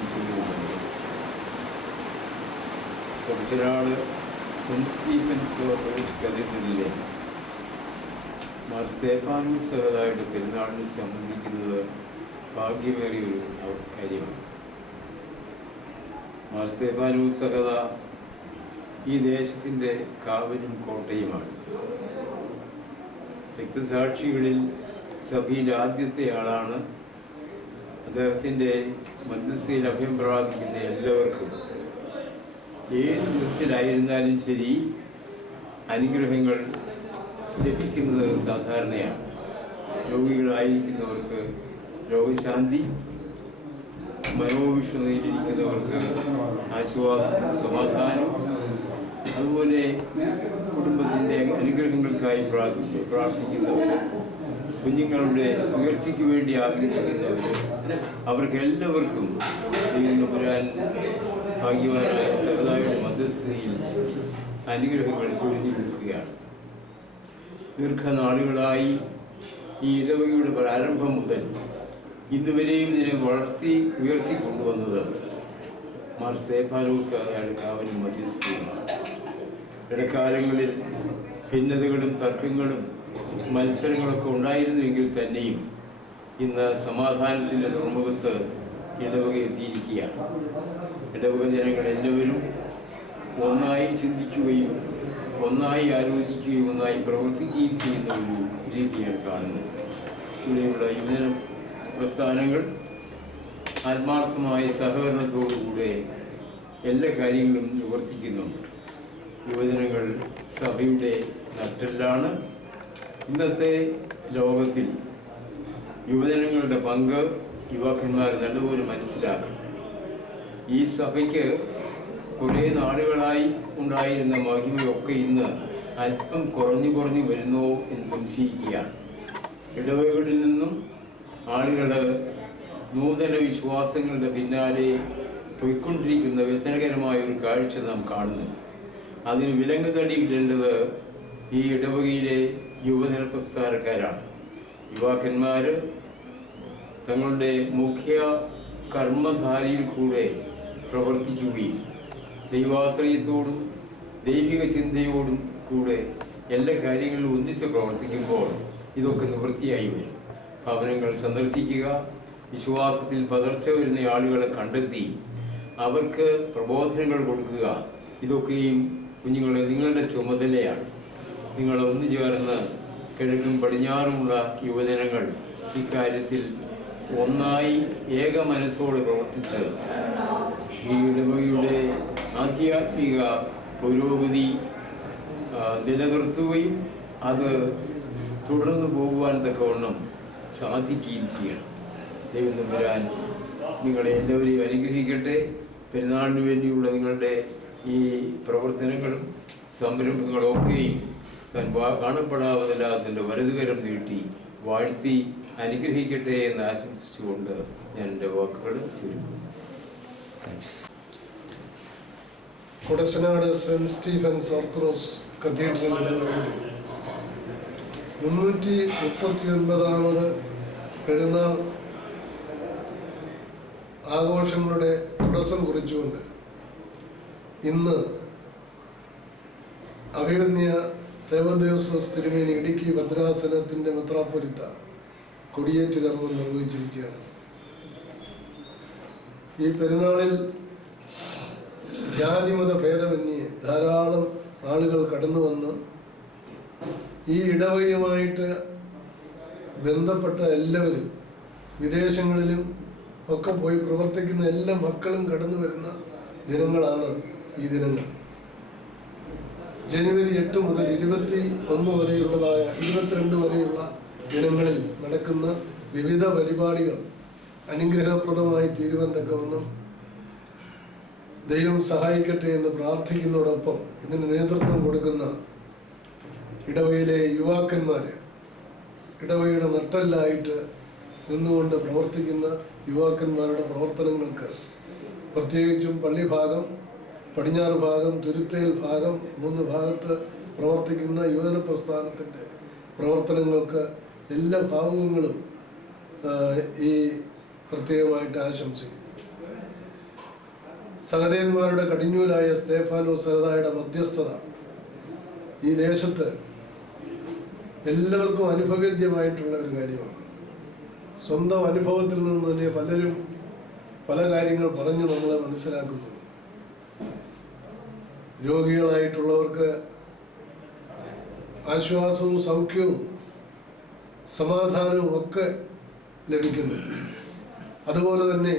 ആശംസിക്കുന്നുണ്ട്. കുറച്ചൊരാൾ Saint Stephen's Orthodox കത്തീഡ്രലിലെ മാർ സ്തേഫാനോസ് സഹതായിട്ട് പെരുന്നാളിന് സംബന്ധിക്കുന്നത് ഭാഗ്യമേറിയൊരു കാര്യമാണ്. മാർ സ്തേഫാനോസ് സഹത ഈ ദേശത്തിൻ്റെ കാവലും കോട്ടയുമാണ്. രക്തസാക്ഷികളിൽ സഭയിലെ ആദ്യത്തെ ആളാണ്. അദ്ദേഹത്തിൻ്റെ മധ്യസ്ഥയിൽ അഭയം പ്രാപിക്കുന്ന എല്ലാവർക്കും ഏത് വിധത്തിലായിരുന്നാലും ശരി അനുഗ്രഹങ്ങൾ ലഭിക്കുന്നത് സാധാരണയാണ്. രോഗികളായിരിക്കുന്നവർക്ക് രോഗശാന്തി, മനോവിഷമതയിലിരിക്കുന്നവർക്ക് ആശ്വാസം, സമാധാനം, അതുപോലെ കുടുംബത്തിൻ്റെ അനുഗ്രഹങ്ങൾക്കായി പ്രാർത്ഥിക്കുന്നവർ, കുഞ്ഞുങ്ങളുടെ ഉയർച്ചയ്ക്ക് വേണ്ടി ആഗ്രഹിക്കുന്നവർ, അവർക്ക് എല്ലാവർക്കും ദൈവം ഭാഗ്യവാനായ സഹതായുടെ മധ്യസ്ഥതയിൽ അനുഗ്രഹങ്ങൾ ചൊരിഞ്ഞു കൊടുക്കുകയാണ്. ദീർഘനാളുകളായി ഈ ഇടവകയുടെ പ്രാരംഭം മുതൽ ഇന്നുവരെയും ഇതിനെ വളർത്തി ഉയർത്തിക്കൊണ്ടുവന്നത് മാർ സ്തേഫാനോസ് സഹതയുടെ കാവലും മധ്യസ്ഥതയുമാണ്. ഇടക്കാലങ്ങളിൽ ഭിന്നതകളും തർക്കങ്ങളും മത്സരങ്ങളൊക്കെ ഉണ്ടായിരുന്നുവെങ്കിൽ തന്നെയും ഇന്ന് സമാധാനത്തിൻ്റെ തുറമുഖത്ത് ഇടവക എത്തിയിരിക്കുകയാണ്. ഇടവക ജനങ്ങളെല്ലാവരും ഒന്നായി ചിന്തിക്കുകയും ഒന്നായി ആലോചിക്കുകയും ഒന്നായി പ്രവർത്തിക്കുകയും ചെയ്യുന്ന ഒരു രീതിയാണ് കാണുന്നത്. ഇവിടെയുള്ള യുവജന പ്രസ്ഥാനങ്ങൾ ആത്മാർത്ഥമായ സഹകരണത്തോടുകൂടെ എല്ലാ കാര്യങ്ങളും നിവർത്തിക്കുന്നുണ്ട്. യുവജനങ്ങൾ സഭയുടെ നട്ടെല്ലാണ്. ഇന്നത്തെ ലോകത്തിൽ യുവജനങ്ങളുടെ പങ്ക് യുവാക്കന്മാർ നല്ലപോലെ മനസ്സിലാക്കണം. ഈ സഭയ്ക്ക് കുറേ നാളുകളായി ഉണ്ടായിരുന്ന മഹിമയൊക്കെ ഇന്ന് അല്പം കുറഞ്ഞു വരുന്നോ എന്ന് സംശയിക്കുകയാണ്. ഇടവകളിൽ നിന്നും ആളുകൾ നൂതന വിശ്വാസങ്ങളുടെ പിന്നാലെ പോയിക്കൊണ്ടിരിക്കുന്ന വ്യസനകരമായ ഒരു കാഴ്ച നാം കാണുന്നു. അതിന് വിലങ്ങ് തടിയിടേണ്ടത് ഈ ഇടവകയിലെ യുവജന പ്രസ്ഥാനക്കാരാണ്. യുവാക്കന്മാർ തങ്ങളുടെ മുഖ്യ കർമ്മധാരയിൽ കൂടെ പ്രവർത്തിക്കുകയും ദൈവാശ്രയത്തോടും ദൈവിക ചിന്തയോടും കൂടെ എല്ലാ കാര്യങ്ങളിലും ഒന്നിച്ച് പ്രവർത്തിക്കുമ്പോൾ ഇതൊക്കെ നിവൃത്തിയായി വരും. ഭവനങ്ങൾ സന്ദർശിക്കുക, വിശ്വാസത്തിൽ പതർച്ച വരുന്ന ആളുകളെ കണ്ടെത്തി അവർക്ക് പ്രബോധനങ്ങൾ കൊടുക്കുക, ഇതൊക്കെയും കുഞ്ഞുങ്ങളെ നിങ്ങളുടെ ചുമതലയാണ്. നിങ്ങൾ ഒന്നു ചേർന്ന് കിഴക്കും പടിഞ്ഞാറുമുള്ള യുവജനങ്ങൾ ഇക്കാര്യത്തിൽ ഒന്നായി ഏക മനസ്സോടെ പ്രവർത്തിച്ച് ഈ ഇടവകയുടെ ആധ്യാത്മിക പുരോഗതി നിലനിർത്തുകയും അത് തുടർന്നു പോകുവാൻ തക്കവണ്ണം സാധിക്കുകയും ചെയ്യണം. ദൈവം തമ്പുരാൻ നിങ്ങളെ എല്ലാവരെയും അനുഗ്രഹിക്കട്ടെ. പെരുന്നാളിന് വേണ്ടിയുള്ള നിങ്ങളുടെ ഈ പ്രവർത്തനങ്ങളും സംരംഭങ്ങളൊക്കെയും താൻ കാണപ്പെടാവതല്ലാത്തതിൻ്റെ വലതുകരം നീട്ടി വാഴ്ത്തി അനുഗ്രഹിക്കട്ടെ എന്ന് ആശംസിച്ചുകൊണ്ട് ഞാൻ എൻ്റെ വാക്കുകൾ ചുരുക്കുന്നു. Thanks. Kudassanad Saint Stephen's Orthodox കത്തീഡ്രലിലെ 339ാമത് പെരുന്നാൾ ആഘോഷങ്ങളുടെ തുടക്കം കുറിച്ചുകൊണ്ട് ഇന്ന് അഭിമന്യ ദേവദേവസ്വസ് തിരുമേനി ഇടുക്കി ഭദ്രാസനത്തിൻ്റെ മെത്രാപ്പൊലീത്ത കൊടിയേറ്റ് കർമ്മം നിർവഹിച്ചിരിക്കുകയാണ്. ഈ പെരുന്നാളിൽ ജാതിമത ഭേദമന്യേ ധാരാളം ആളുകൾ കടന്നു വന്ന് ഈ ഇടവകയുമായിട്ട് ബന്ധപ്പെട്ട എല്ലാവരും, വിദേശങ്ങളിലും ഒക്കെ പോയി പ്രവർത്തിക്കുന്ന എല്ലാ മക്കളും കടന്നു വരുന്ന ദിനങ്ങളാണ് ഈ ദിനങ്ങൾ. ജനുവരി 8 മുതൽ 21 വരെയുള്ളതായ 22 വരെയുള്ള ദിനങ്ങളിൽ നടക്കുന്ന വിവിധ പരിപാടികൾ അനുഗ്രഹപ്രദമായി തീരുവാൻ തക്കവണ്ണം ദൈവം സഹായിക്കട്ടെ എന്ന് പ്രാർത്ഥിക്കുന്നതോടൊപ്പം ഇതിന് നേതൃത്വം കൊടുക്കുന്ന ഇടവകയിലെ യുവാക്കന്മാർ, ഇടവകയുടെ നട്ടെല്ലായിട്ട് നിന്നുകൊണ്ട് പ്രവർത്തിക്കുന്ന യുവാക്കന്മാരുടെ പ്രവർത്തനങ്ങൾക്ക്, പ്രത്യേകിച്ചും പള്ളി ഭാഗം, പടിഞ്ഞാറ് ഭാഗം, തുരുത്തേൽ ഭാഗം, 3 ഭാഗത്ത് പ്രവർത്തിക്കുന്ന യുവജന പ്രസ്ഥാനത്തിൻ്റെ പ്രവർത്തനങ്ങൾക്ക് എല്ലാ ഭാവുകങ്ങളും ഈ പ്രത്യേകമായിട്ട് ആശംസിക്കുന്നു. സഹദേവന്മാരുടെ കടിഞ്ഞൂലായ സ്തേഫാനോസ് സഹദായുടെ മധ്യസ്ഥത ഈ ദേശത്ത് എല്ലാവർക്കും അനുഭവേദ്യമായിട്ടുള്ള ഒരു കാര്യമാണ്. സ്വന്തം അനുഭവത്തിൽ നിന്ന് തന്നെ പലരും പല കാര്യങ്ങൾ പറഞ്ഞ് നമ്മളെ മനസ്സിലാക്കുന്നുണ്ട്. രോഗികളായിട്ടുള്ളവർക്ക് ആശ്വാസവും സൗഖ്യവും സമാധാനവും ഒക്കെ ലഭിക്കുന്നു. അതുപോലെ തന്നെ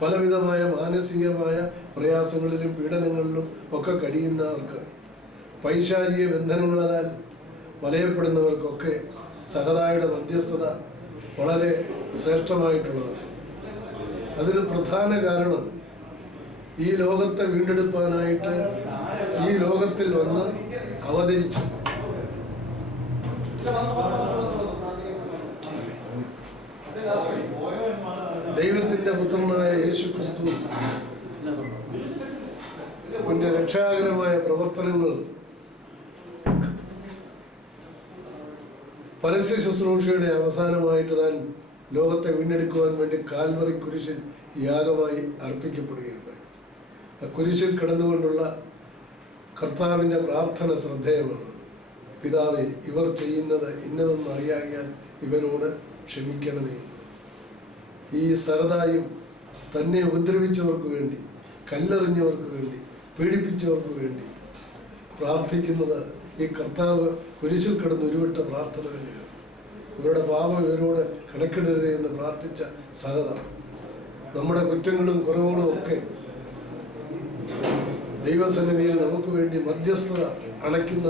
പലവിധമായ മാനസികമായ പ്രയാസങ്ങളിലും പീഡനങ്ങളിലും ഒക്കെ കഴിയുന്നവർക്ക്, പൈശാചിക ബന്ധനങ്ങളാൽ വലയപ്പെടുന്നവർക്കൊക്കെ സഹദായുടെ മധ്യസ്ഥത വളരെ ശ്രേഷ്ഠമായിട്ടുള്ളതാണ്. അതിന് പ്രധാന കാരണം ഈ ലോകത്തെ വീണ്ടെടുപ്പാനായിട്ട് ഈ ലോകത്തിൽ വന്ന് അവതരിച്ചു. ദൈവത്തിന്റെ പുത്രനായ യേശു ക്രിസ്തു പിന്നെ രക്ഷാകരമായ പ്രവർത്തനങ്ങൾ പരസ്യ ശുശ്രൂഷയുടെ അവസാനമായിട്ട് താൻ ലോകത്തെ വീണ്ടെടുക്കുവാൻ വേണ്ടി കാൽവറി കുരിശിൽ യാഗമായി അർപ്പിക്കപ്പെടുകയുണ്ടായി. ആ കുരിശിൽ കിടന്നുകൊണ്ടുള്ള കർത്താവിൻ്റെ പ്രാർത്ഥന ശ്രദ്ധേയമാണ്. പിതാവേ, ഇവർ ചെയ്യുന്നത് ഇന്നതെന്ന് അറിയാകിയാൽ ഇവരോട് ക്ഷമിക്കണമേ എന്ന്. ഈ സഹദായും തന്നെ ഉപദ്രവിച്ചവർക്ക് വേണ്ടി, കല്ലെറിഞ്ഞവർക്ക് വേണ്ടി, പീഡിപ്പിച്ചവർക്ക് വേണ്ടി പ്രാർത്ഥിക്കുന്നത് ഈ കർത്താവ് കുരിശിൽ കിടന്ന് ഉരുവിട്ട പ്രാർത്ഥന തന്നെയാണ്. ഇവരുടെ പാപം ഇവരോട് കണക്കിടരുതേ എന്ന് പ്രാർത്ഥിച്ച സഹദ നമ്മുടെ കുറ്റങ്ങളും കുറവുകളും ഒക്കെ ദൈവസന്നിധിയിൽ നമുക്ക് വേണ്ടി മധ്യസ്ഥത അണയ്ക്കുന്ന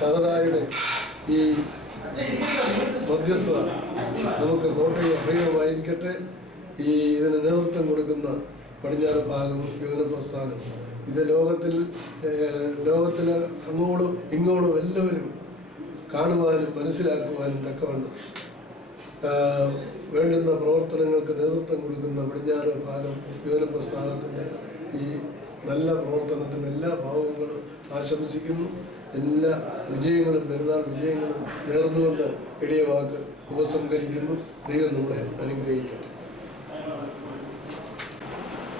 സഹദായുടെ ഈ മധ്യസ്ഥത നമുക്ക് കോട്ടയം അഭയമായിരിക്കട്ടെ. ഈ ഇതിന് നേതൃത്വം കൊടുക്കുന്ന പടിഞ്ഞാറ് ഭാഗം യുവജന പ്രസ്ഥാനം ഇത് ലോകത്തിലെ അങ്ങോട്ടും ഇങ്ങോട്ടും എല്ലാവരും കാണുവാനും മനസ്സിലാക്കുവാനും തക്കവണ്ണം വേണ്ടുന്ന പ്രവർത്തനങ്ങൾക്ക് നേതൃത്വം കൊടുക്കുന്ന പടിഞ്ഞാറ് ഭാഗം യുവജന പ്രസ്ഥാനത്തിൻ്റെ ഈ നല്ല പ്രവർത്തനത്തിന് എല്ലാ ഭാവങ്ങളും ആശംസിക്കുന്നു. എല്ലാ വിജയങ്ങളും പെരുന്നാൾ വിജയങ്ങളും നേർന്നുകൊണ്ട് എളിയ വാക്ക് ഉപസംഹരിക്കുന്നു. ദൈവം നമ്മളെ അനുഗ്രഹിക്കട്ടെ.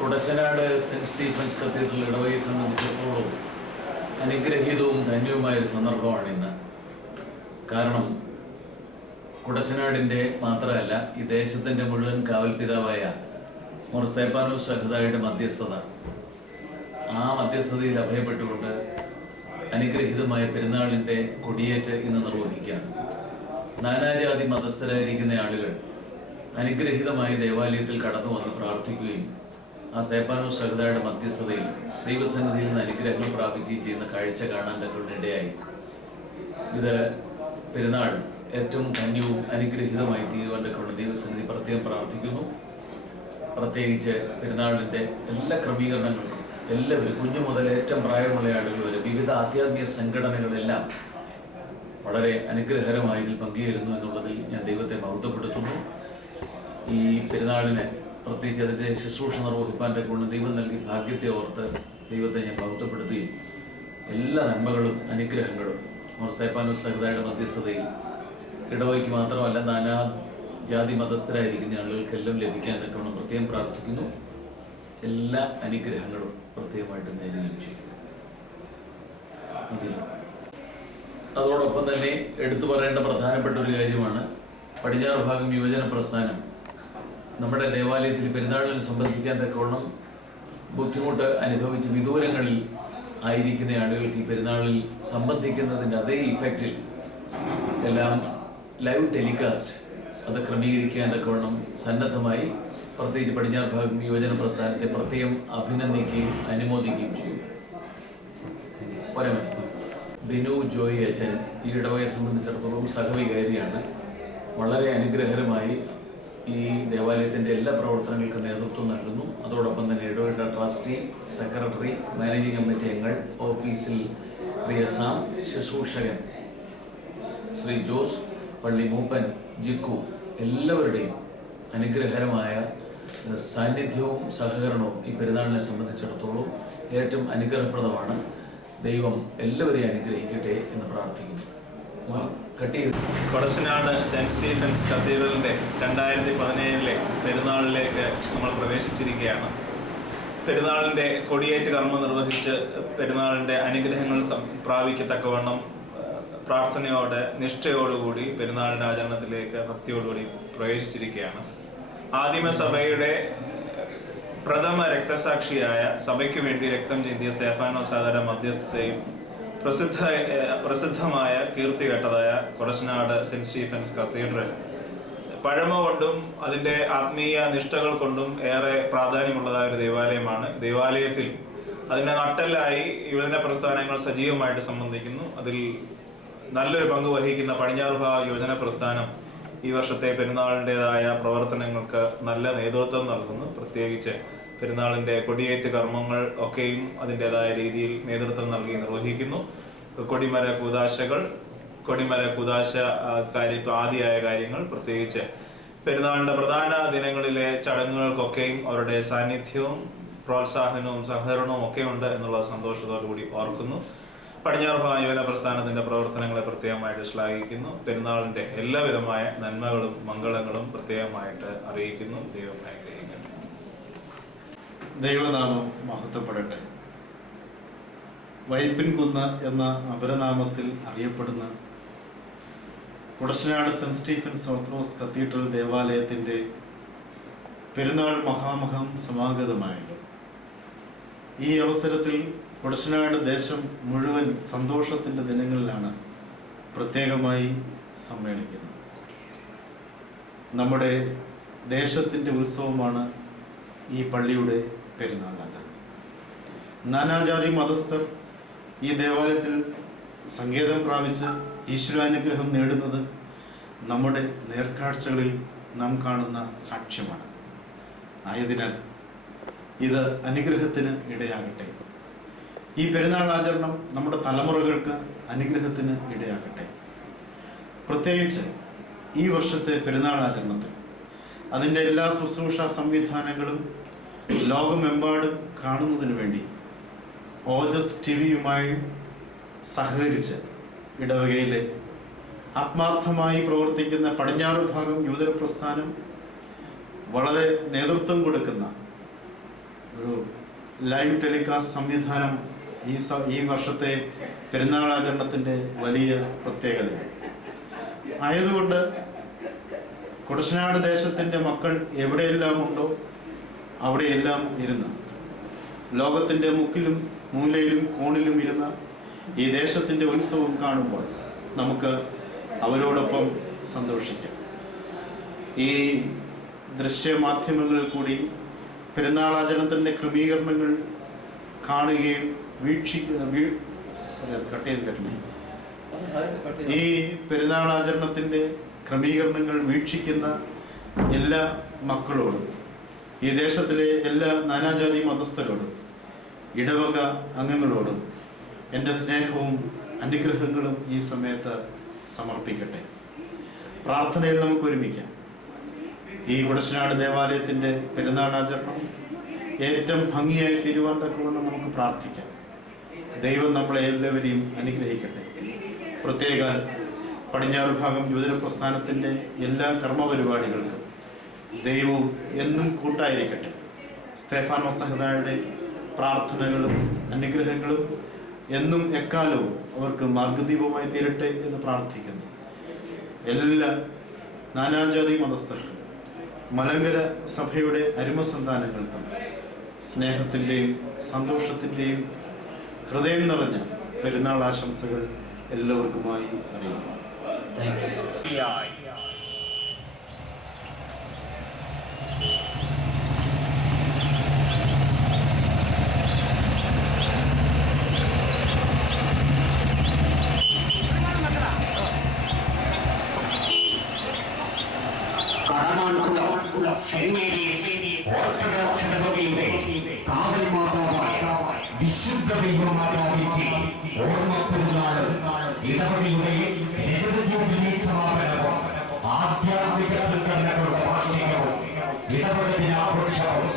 കുടശനാട് സെന്റ് സ്റ്റീഫൻസ് കത്തീഡ്രൽ ഇടവകയെ സംബന്ധിച്ചിടത്തോളം അനുഗ്രഹീതവും ധന്യവുമായൊരു സന്ദർഭമാണ് ഇന്ന്. കാരണം കുടശനാടിൻ്റെ മാത്രമല്ല, ഈ ദേശത്തിൻ്റെ മുഴുവൻ കാവൽ പിതാവായ മോർ സ്തേഫാനോസ് സഹദായുടെ മധ്യസ്ഥത, ആ മധ്യസ്ഥതയിൽ അഭയപ്പെട്ടുകൊണ്ട് അനുഗ്രഹീതമായ പെരുന്നാളിൻ്റെ കൊടിയേറ്റ് ഇന്ന് നിർവഹിക്കുകയാണ്. നാനാജാതി മതസ്ഥരായിരിക്കുന്ന ആളുകൾ അനുഗ്രഹീതമായ ദേവാലയത്തിൽ കടന്നു വന്ന് പ്രാർത്ഥിക്കുകയും ആ സ്തേഫാനോസ് സഹദായുടെ മധ്യസ്ഥതയിൽ ദൈവസന്നിധിയിൽ നിന്ന് അനുഗ്രഹങ്ങൾ പ്രാപിക്കുകയും ചെയ്യുന്ന കാഴ്ച കാണാൻ ഇടയായി. ഇത് പെരുന്നാൾ ഏറ്റവും ധന്യവും അനുഗ്രഹീതമായി തീരുവാൻ്റെ കൊണ്ട് ദൈവസന്നിധി പ്രത്യേകം പ്രാർത്ഥിക്കുന്നു. പ്രത്യേകിച്ച് പെരുന്നാളിൻ്റെ എല്ലാ ക്രമീകരണങ്ങൾക്കും എല്ലാവരും, കുഞ്ഞു മുതൽ ഏറ്റവും പ്രായമുള്ള ആളുകൾ വരെ, വിവിധ ആധ്യാത്മിക സംഘടനകളെല്ലാം വളരെ അനുഗ്രഹകരമായി ഇതിൽ പങ്കുചേരുന്നു എന്നുള്ളതിൽ ഞാൻ ദൈവത്തെ മഹത്വപ്പെടുത്തുന്നു. ഈ പെരുന്നാളിന് പ്രത്യേകിച്ച് അതിൻ്റെ ശുശ്രൂഷ നിർവഹിപ്പാൻ്റെ കൊണ്ട് ദൈവം നൽകി ഭാഗ്യത്തെ ഓർത്ത് ദൈവത്തെ ഞാൻ മഹത്വപ്പെടുത്തുകയും എല്ലാ നന്മകളും അനുഗ്രഹങ്ങളും മോർ സ്തേഫാനോസ് സഹദായുടെ മധ്യസ്ഥതയിൽ ഇടവയ്ക്ക് മാത്രമല്ല നാനാ ജാതി മതസ്ഥരായിരിക്കുന്ന ആളുകൾക്കെല്ലാം ലഭിക്കാൻ തക്കവണ്ണം പ്രത്യേകം പ്രാർത്ഥിക്കുന്നു. എല്ലാ അനുഗ്രഹങ്ങളും പ്രത്യേകമായിട്ട് നേരുകയും ചെയ്യും. അതോടൊപ്പം തന്നെ എടുത്തു പറയേണ്ട പ്രധാനപ്പെട്ട ഒരു കാര്യമാണ്, പടിഞ്ഞാറ് ഭാഗം യുവജന പ്രസ്ഥാനം നമ്മുടെ ദേവാലയത്തിൽ പെരുന്നാളിൽ സംബന്ധിക്കാൻ തക്കവണ്ണം ബുദ്ധിമുട്ട് അനുഭവിച്ച് വിദൂരങ്ങളിൽ ആയിരിക്കുന്ന ആളുകൾക്ക് ഈ പെരുന്നാളിൽ സംബന്ധിക്കുന്നതിൻ്റെ അതേ ഇഫക്റ്റിൽ എല്ലാം ലൈവ് ടെലികാസ്റ്റ് അത് ക്രമീകരിക്കാൻ തക്കവണ്ണം സന്നദ്ധമായി പ്രത്യേകിച്ച് പടിഞ്ഞാറ് ഭാഗം യുവജന പ്രസ്ഥാനത്തെ പ്രത്യേകം അഭിനന്ദിക്കുകയും അനുമോദിക്കുകയും ചെയ്യും. ബിനു ജോയി അച്ഛൻ ഈ ഇടവകയെ സംബന്ധിച്ചിടത്തോളം സഹവികാരിയാണ്. വളരെ അനുഗ്രഹകരമായി ഈ ദേവാലയത്തിൻ്റെ എല്ലാ പ്രവർത്തനങ്ങൾക്കും നേതൃത്വം നൽകുന്നു. അതോടൊപ്പം തന്നെ ഇടവക ട്രസ്റ്റി, സെക്രട്ടറി, മാനേജിംഗ് കമ്മിറ്റി അംഗങ്ങൾ, ഓഫീസിൽ പ്രിയ സാം, ശുശ്രൂഷകൻ ശ്രീ ജോസ്, പള്ളി മൂപ്പൻ, ജിക്കു, എല്ലാവരുടെയും അനുഗ്രഹകരമായ സാന്നിധ്യവും സഹകരണവും ഈ പെരുന്നാളിനെ സംബന്ധിച്ചിടത്തോളം ഏറ്റവും അനുഗ്രഹപ്രദമാണ്. ദൈവം എല്ലാവരെയും അനുഗ്രഹിക്കട്ടെ എന്ന് പ്രാർത്ഥിക്കുന്നു. കൊടശനാട് സെന്റ് സ്റ്റീഫൻസ് കത്തീഡ്രലിൻ്റെ 2017 പെരുന്നാളിലേക്ക് നമ്മൾ പ്രവേശിച്ചിരിക്കുകയാണ്. പെരുന്നാളിൻ്റെ കൊടിയേറ്റ് കർമ്മം നിർവഹിച്ച് പെരുന്നാളിൻ്റെ അനുഗ്രഹങ്ങൾ പ്രാപിക്കത്തക്കവണ്ണം പ്രാർത്ഥനയോടെ നിഷ്ഠയോടുകൂടി പെരുന്നാളിൻ്റെ ആചരണത്തിലേക്ക് ഭക്തിയോടുകൂടി പ്രവേശിച്ചിരിക്കുകയാണ്. ആദിമസഭയുടെ പ്രഥമ രക്തസാക്ഷിയായ സഭയ്ക്ക് വേണ്ടി രക്തം ചിന്തിയ സ്തേഫാനോസ് സാദയുടെ മധ്യസ്ഥതയും പ്രസിദ്ധമായ കീർത്തി കേട്ടതായ കൊടശനാട് സെന്റ് സ്റ്റീഫൻസ് കത്തീഡ്രൽ പഴമ കൊണ്ടും അതിൻ്റെ ആത്മീയ നിഷ്ഠകൾ കൊണ്ടും ഏറെ പ്രാധാന്യമുള്ളതായ ഒരു ദേവാലയമാണ്. ദേവാലയത്തിൽ അതിൻ്റെ നട്ടെല്ലായി യുവജന പ്രസ്ഥാനങ്ങൾ സജീവമായിട്ട് സംബന്ധിക്കുന്നു. അതിൽ നല്ലൊരു പങ്ക് വഹിക്കുന്ന പടിഞ്ഞാറ് ഭാഗ യുവജന പ്രസ്ഥാനം ഈ വർഷത്തെ പെരുന്നാളിൻ്റെതായ പ്രവർത്തനങ്ങൾക്ക് നല്ല നേതൃത്വം നൽകുന്നു. പ്രത്യേകിച്ച് പെരുന്നാളിൻ്റെ കൊടിയേറ്റ് കർമ്മങ്ങൾ ഒക്കെയും അതിൻ്റെതായ രീതിയിൽ നേതൃത്വം നൽകി നിർവഹിക്കുന്നു. കൊടിമര കൂദാശ ആദിയായ കാര്യങ്ങൾ, പ്രത്യേകിച്ച് പെരുന്നാളിൻ്റെ പ്രധാന ദിനങ്ങളിലെ ചടങ്ങുകൾക്കൊക്കെയും അവരുടെ സാന്നിധ്യവും പ്രോത്സാഹനവും സഹകരണവും ഒക്കെ ഉണ്ട് എന്നുള്ള സന്തോഷത്തോടു കൂടി ഓർക്കുന്നു. പടിഞ്ഞാറ് ഭാഗ യുവജന പ്രസ്ഥാനത്തിന്റെ പ്രവർത്തനങ്ങളെ പ്രത്യേകമായിട്ട് ശ്ലാഘിക്കുന്നു. പെരുന്നാളിന്റെ എല്ലാവിധമായ നന്മകളും മംഗളങ്ങളും പ്രത്യേകമായിട്ട് അറിയിക്കുന്നു. ദൈവം അനുഗ്രഹിക്കട്ടെ. ദൈവനാമം മഹത്വപ്പെടട്ടെ. വൈപ്പിൻകുന്ന് എന്ന അപരനാമത്തിൽ അറിയപ്പെടുന്ന Kudassanad Saint Stephen's Orthodox Cathedral ദേവാലയത്തിൻ്റെ പെരുന്നാൾ മഹാമഹം സമാഗതമായല്ലോ. ഈ അവസരത്തിൽ കുടശനാട് ദേശം മുഴുവൻ സന്തോഷത്തിൻ്റെ ദിനങ്ങളിലാണ് പ്രത്യേകമായി സമ്മേളിക്കുന്നത്. നമ്മുടെ ദേശത്തിൻ്റെ ഉത്സവമാണ് ഈ പള്ളിയുടെ പെരുന്നാൾ ആചരണം. നാനാജാതി മതസ്ഥർ ഈ ദേവാലയത്തിൽ സങ്കേതം പ്രാപിച്ച് ഈശ്വരാനുഗ്രഹം നേടുന്നത് നമ്മുടെ നേർക്കാഴ്ചകളിൽ നാം കാണുന്ന സാക്ഷ്യമാണ്. ആയതിനാൽ ഇത് അനുഗ്രഹത്തിന് ഇടയാകട്ടെ. ഈ പെരുന്നാൾ ആചരണം നമ്മുടെ തലമുറകൾക്ക് അനുഗ്രഹത്തിന് ഇടയാകട്ടെ. പ്രത്യേകിച്ച് ഈ വർഷത്തെ പെരുന്നാൾ ആചരണത്തിൽ അതിൻ്റെ എല്ലാ ശുശ്രൂഷ സംവിധാനങ്ങളും ലോകമെമ്പാടും കാണുന്നതിന് വേണ്ടി ഓജസ് ടിവിയുമായി സഹകരിച്ച് ഇടവകയിലെ ആത്മാർത്ഥമായി പ്രവർത്തിക്കുന്ന പടിഞ്ഞാറ് ഭാഗം യുവജന പ്രസ്ഥാനം വളരെ നേതൃത്വം കൊടുക്കുന്ന ഒരു ലൈവ് ടെലികാസ്റ്റ് സംവിധാനം ഈ വർഷത്തെ പെരുന്നാൾ ആചരണത്തിൻ്റെ വലിയ പ്രത്യേകതയാണ്. ആയതുകൊണ്ട് കുടശനാട് ദേശത്തിൻ്റെ മക്കൾ എവിടെയെല്ലാം ഉണ്ടോ അവിടെയെല്ലാം ഇരുന്ന് ലോകത്തിൻ്റെ മുക്കിലും മൂലയിലും കോണിലും ഇരുന്ന ഈ ദേശത്തിൻ്റെ ഉത്സവം കാണുമ്പോൾ നമുക്ക് അവരോടൊപ്പം സന്തോഷിക്കാം. ഈ ദൃശ്യമാധ്യമങ്ങളിൽ കൂടി പെരുന്നാളാചരണത്തിൻ്റെ ക്രമീകരണങ്ങൾ കാണുകയും ഈ പെരുന്നാളാചരണത്തിൻ്റെ ക്രമീകരണങ്ങൾ വീക്ഷിക്കുന്ന എല്ലാ മക്കളോടും ഈ ദേശത്തിലെ എല്ലാ നാനാജാതി മതസ്ഥരോടും ഇടവക അംഗങ്ങളോടും എൻ്റെ സ്നേഹവും അനുഗ്രഹങ്ങളും ഈ സമയത്ത് സമർപ്പിക്കട്ടെ. പ്രാർത്ഥനയിൽ നമുക്ക് ഒരുമിക്കാം. ഈ കുടശനാട് ദേവാലയത്തിൻ്റെ പെരുന്നാളാചരണം ഏറ്റവും ഭംഗിയായി തീരുവാൻ തക്കവണ്ണം നമുക്ക് പ്രാർത്ഥിക്കാം. ദൈവം നമ്മളെ എല്ലാവരെയും അനുഗ്രഹിക്കട്ടെ. പ്രത്യേക പടിഞ്ഞാറ് ഭാഗം യുവജന പ്രസ്ഥാനത്തിൻ്റെ എല്ലാ കർമ്മപരിപാടികൾക്കും ദൈവവും എന്നും കൂട്ടായിരിക്കട്ടെ. സ്തേഫാനോസ് സഹദായുടെ പ്രാർത്ഥനകളും അനുഗ്രഹങ്ങളും എന്നും എക്കാലവും അവർക്ക് മാർഗദീപമായി തീരട്ടെ എന്ന് പ്രാർത്ഥിക്കുന്നു. എല്ലാ നാനാജാതി മതസ്ഥർക്കും മലങ്കര സഭയുടെ അരുമസന്താനങ്ങൾക്കും സ്നേഹത്തിൻ്റെയും സന്തോഷത്തിൻ്റെയും ഹൃദയം നിറഞ്ഞ പെരുന്നാൾ ആശംസകൾ എല്ലാവർക്കുമായി അറിയിക്കുന്നു. സെന്റ് മേരീസ് ഓർത്തഡോക്സ് ഇടവകയുടെ കാവൽ മാതാവായ വിശുദ്ധ ദൈവമാതാവിന്റെ ഓർമ്മ പെരുന്നാൾ ഇടവകയുടെ രജത ജൂബിലി സമാപനവും ആധ്യാത്മിക സംഘടനകളുടെ വാർഷികവും ഇടവക ദിനാഘോഷവും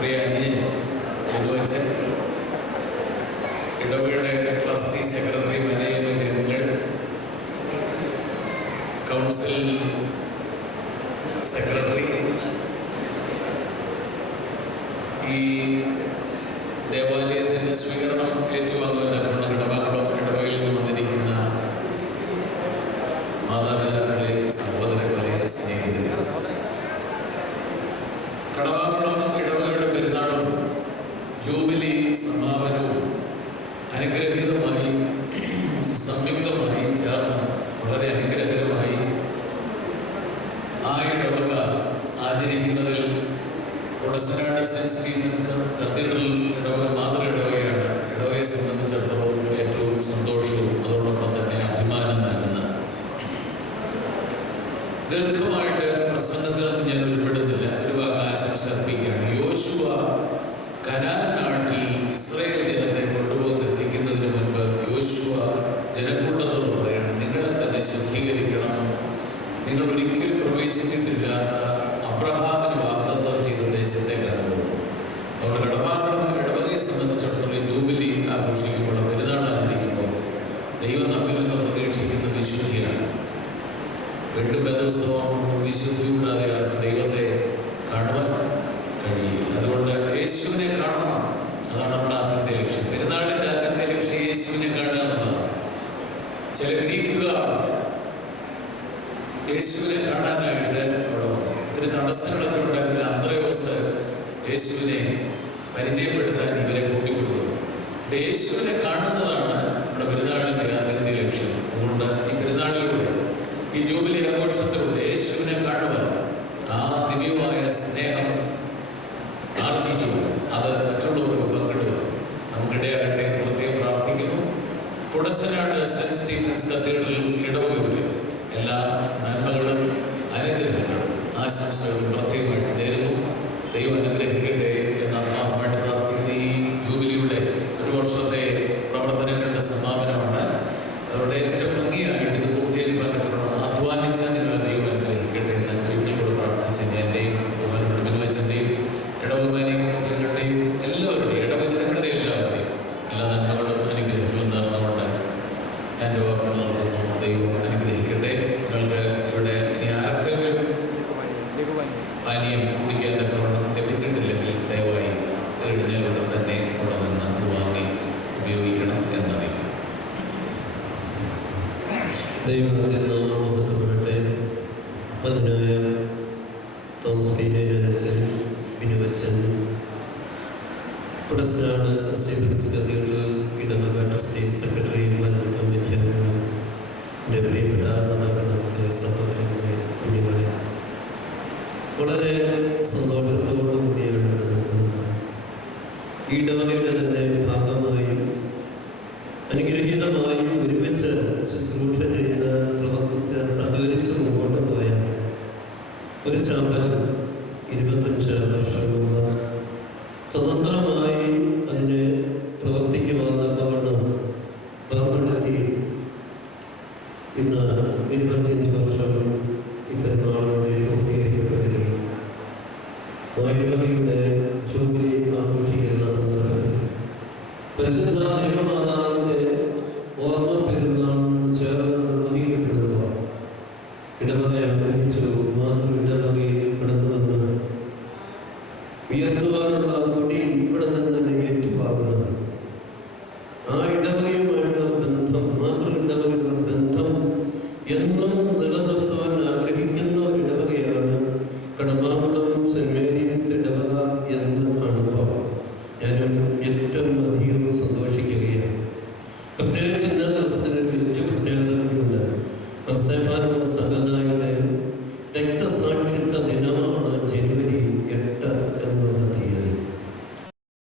പ്രിയ അനിയൻ ബിനുവച്ചൻ, ഇടവകയുടെ ട്രസ്റ്റി സെക്രട്ടറി, മാനേജ്മെന്റ് അംഗങ്ങൾ, കൗൺസിൽ സെക്രട്ടറി, ഈ ദേവാലയത്തിൻ്റെ സ്വീകരണം ഏറ്റുവാങ്ങുവാൻ കടവാക്കുളം ഇടവകയിൽ നിന്ന് വന്നിരിക്കുന്ന മാതാപിതാക്കളെ, സഹോദരങ്ങളെ, സ്നേഹിതരെ, കടവാക്കുളം ഇടവകയുടെ പെരുന്നാളും ജൂബിലി സമാപനവും അനുഗ്രഹീതമായി സംയുക്തമായി ചേർന്ന് വളരെ അനുഗ്രഹകരമായി ആ ഇടവക ആചരിക്കുന്നതിൽ കൊടസനാട് സെന്റ് സ്റ്റീഫൻ കത്തീഡ്രൽ ഇടവക മാതൃ ഇടവകയാണ് ഇടവകയെ സംബന്ധിച്ചിടത്തോളം ഏറ്റവും സന്തോഷവും അതോടൊപ്പം തന്നെ അഭിമാനം നൽകുന്ന. ദീർഘമായിട്ട് പ്രസംഗത്തിലൊന്നും ഞാൻ ഉൾപ്പെടുന്നില്ല, ഒരു വാക്ക് ആശംസ അർപ്പിക്കുകയാണ്. യോശുവ കനാൻ നാട്ടിൽ ഇസ്രായേൽ ജനത്തെ കൊണ്ടുപോകുന്നെത്തിക്കുന്നതിന് മുൻപ് യോശുവ ജനക്കൂട്ടത്തോട് പറയാണ്, നിങ്ങളെ തന്നെ ശുദ്ധീകരിക്കണം, നിങ്ങൾ ഒരിക്കലും പ്രവേശിച്ചിട്ടില്ലാത്ത അബ്രഹാമിന് വാഗ്ദത്തം ചെയ്ത ദേശത്തേക്കാണ് പോകുന്നത്. നമ്മുടെ കടവാക്കുളം ഇടവകയെ സംബന്ധിച്ചിടത്തോളം ജൂബിലി ആഘോഷിക്കുമ്പോൾ, പെരുന്നാളായിരിക്കുമ്പോൾ ദൈവം നമ്മിൽ നിന്ന് പ്രതീക്ഷിക്കുന്ന വിശുദ്ധിയാണ്. വീണ്ടും വേദപുസ്തകം വിശുദ്ധി കൂടാതെ ആർക്കും ദൈവത്തെ കാണുവാൻ കഴിയില്ല. അതുകൊണ്ട് യേശുവിനെ കാണണം, അതാണ് നമ്മുടെ ആദ്യത്തെ ലക്ഷ്യം. പെരുന്നാളിൻ്റെ ആദ്യത്തെ ലക്ഷ്യം യേശുവിനെ കാണുക എന്നുള്ളതാണ്. ചില ഗ്രീക്കുകാർ യേശുവിനെ കാണാനായിട്ട് ഒത്തിരി തടസ്സങ്ങളൊക്കെ ഉണ്ടായിരുന്നില്ല. അന്ത്രയോസ് യേശുവിനെ പരിചയപ്പെടുത്താൻ ഇവരെ കൂട്ടിക്കൊടുക്കും. യേശുവിനെ കാണുന്നതാണ് നമ്മുടെ പെരുന്നാളിൻ്റെ ആദ്യത്തെ ലക്ഷ്യം. അതുകൊണ്ട് ഈ പെരുന്നാളിലൂടെ, ഈ ജൂബിലി ആഘോഷത്തിലൂടെ യേശുവിനെ കാണുവാൻ, ആ ദിവ്യമായ സ്നേഹം ആർജിക്കുക, അത് മറ്റുള്ളവർക്ക് പങ്കിടുക നമുക്കിടയാകട്ടെ പ്രത്യേകം പ്രാർത്ഥിക്കുന്നു. കൊടസനാട് സെന്റ് സ്റ്റീഫൻസ് കത്തീഡ്രൽ ഇടവകയുടെ എല്ലാ നന്മകളും അനുഗ്രഹങ്ങളും ആശംസകളും പ്രത്യേകമായിട്ട് നേരുന്നു. ദൈവം അനുഗ്രഹിക്കട്ടെ എന്ന് ആത്മാർത്ഥമായിട്ട് പ്രാർത്ഥിക്കുന്ന ഈ ജൂബിലിയുടെ ഒരു വർഷത്തെ പ്രവർത്തനങ്ങളുടെ സമാപനമാണ്. അതോടെ ഏറ്റവും ഭംഗിയായിട്ട് ഇത് പൂർത്തീകരിക്കാൻ അധ്വാനിച്ച നിങ്ങളെ ദൈവം അനുഗ്രഹിക്കട്ടെ എന്ന് ഒരിക്കൽ പ്രാർത്ഥിച്ച് എൻ്റെയും ബിനുവച്ചൻ്റെയും ഇടവകമാരെയും കുട്ടികളുടെയും എല്ലാവരുടെയും ഇടവകങ്ങളുടെയും എല്ലാവരുടെയും എല്ലാ നന്മകളും അനുഗ്രഹങ്ങളും നേർന്നുകൊണ്ട് എൻ്റെ വാക്കുകൾ നടത്തുന്നു. ദൈവം അനുഗ്രഹിക്കട്ടെ. നിങ്ങൾക്ക് ഇവിടെ ഇനി ആർക്കെങ്കിലും പാനീയം കുടിക്കാൻ തക്കവണ്ണം ലഭിച്ചിട്ടില്ലെങ്കിൽ ദയവായി കഴിഞ്ഞാൽ തന്നെ ഇവിടെ നിന്ന് അത് വാങ്ങി ഉപയോഗിക്കണം എന്നറിയിക്കും. ദൈവത്തിൻ്റെ മഹത്വപ്പെടട്ടെ. അതിനായ തോമസ് പീനച്ചൻ, ബിനുവച്ചൻ, കൊടസനാട് സെന്റ് സ്റ്റീഫൻസ് കത്തീഡ്രൽ ഇടവക ട്രസ്റ്റി സെക്രട്ടറി, വനിതാ കമ്മിറ്റി അംഗങ്ങൾ, എൻ്റെ പ്രിയപ്പെട്ട മാതാപിതാക്കളെ, സഹോദരങ്ങളെ, കുഞ്ഞുങ്ങളെ, വളരെ സന്തോഷത്തോടു കൂടിയാണ് ഇവിടെ നിൽക്കുന്നത്. ഈ ഇടവകയുടെ തന്നെ ഭാഗമായും അനുഗ്രഹീതമായും ഒരുമിച്ച് ശുശ്രൂഷ ചെയ്ത് പ്രവർത്തിച്ച് സഹകരിച്ച് മുമ്പോട്ട് പോയ ഒരു ചാമ്പൽ 25 വർഷം മുമ്പ് സ്വതന്ത്രമായി അതിനെ പ്രവർത്തിക്കുവാൻ തക്കവണ്ണം വേർപെടുത്തി ഇന്ന് 25 വർഷം ഈ പെരുന്നാളിലൂടെ പൂർത്തീകരിക്കപ്പെടുകയും ഇടവകയുടെ ജൂബിലി ആഘോഷിക്കുന്ന സന്ദർഭത്തിൽ പരിശുദ്ധ ദൈവമാതാവിൻ്റെ ഓർമ്മ പെരുന്നാൾ ചേർന്ന് നിർവഹിക്കപ്പെടുമ്പോൾ ഇടവകയെ ആഗ്രഹിച്ചു മാതൃ ഇടവകയിൽ കടന്നു വന്ന് ഉയർത്തുവാനുള്ള കൊടി ഇവിടെ നിന്ന് തന്നെ ഏറ്റുവാങ്ങണം. ആ ഇടവകയുമായുള്ള ബന്ധം, മാതൃ ഇടവകയുള്ള ബന്ധം എന്നും നില